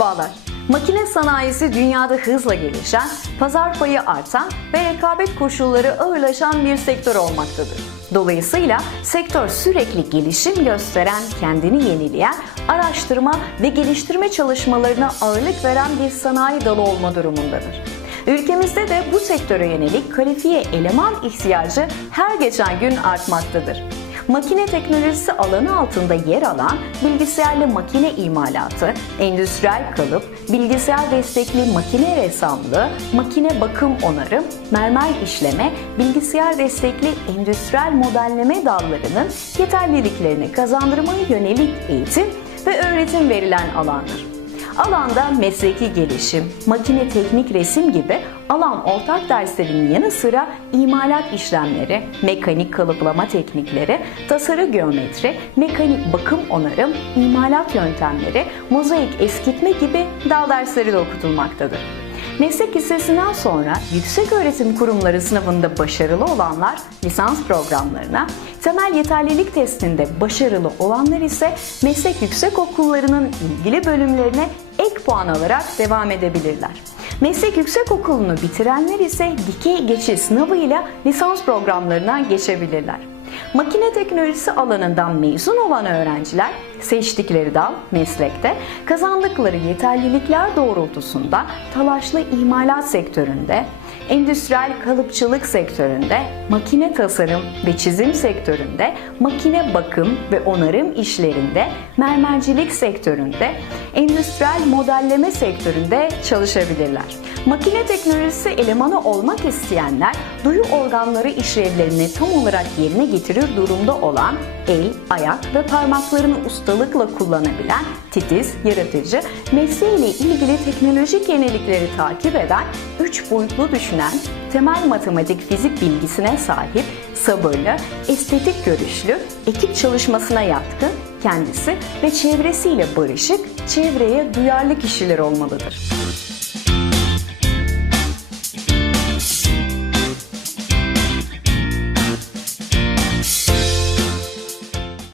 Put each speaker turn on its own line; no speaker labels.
Merhabalar. Makine sanayisi dünyada hızla gelişen, pazar payı artan ve rekabet koşulları ağırlaşan bir sektör olmaktadır. Dolayısıyla sektör sürekli gelişim gösteren, kendini yenileyen, araştırma ve geliştirme çalışmalarına ağırlık veren bir sanayi dalı olma durumundadır. Ülkemizde de bu sektöre yönelik kalifiye eleman ihtiyacı her geçen gün artmaktadır. Makine teknolojisi alanı altında yer alan bilgisayarlı makine imalatı, endüstriyel kalıp, bilgisayar destekli makine ressamlığı, makine bakım onarım, mermer işleme, bilgisayar destekli endüstriyel modelleme dallarının yeterliliklerini kazandırmaya yönelik eğitim ve öğretim verilen alandır. Alanda mesleki gelişim, makine teknik resim gibi alan ortak derslerinin yanı sıra imalat işlemleri, mekanik kalıplama teknikleri, tasarı geometri, mekanik bakım onarım, imalat yöntemleri, mozaik eskitme gibi dal dersleri de okutulmaktadır. Meslek lisesinden sonra yüksek öğretim kurumları sınavında başarılı olanlar lisans programlarına, temel yeterlilik testinde başarılı olanlar ise meslek yüksek okullarının ilgili bölümlerine ek puan alarak devam edebilirler. Meslek yüksek okulunu bitirenler ise dikey geçiş sınavıyla lisans programlarına geçebilirler. Makine teknolojisi alanından mezun olan öğrenciler seçtikleri dal meslekte kazandıkları yeterlilikler doğrultusunda talaşlı imalat sektöründe, endüstriyel kalıpçılık sektöründe, makine tasarım ve çizim sektöründe, makine bakım ve onarım işlerinde, mermercilik sektöründe, endüstriyel modelleme sektöründe çalışabilirler. Makine teknolojisi elemanı olmak isteyenler duyu organları işlevlerini tam olarak yerine getirir durumda olan el, ayak ve parmaklarını ustalıkla kullanabilen titiz, yaratıcı, mesleğiyle ilgili teknolojik yenilikleri takip eden, üç boyutlu düşünen, temel matematik fizik bilgisine sahip, sabırlı, estetik görüşlü, ekip çalışmasına yatkın, kendisi ve çevresiyle barışık, çevreye duyarlı kişiler olmalıdır.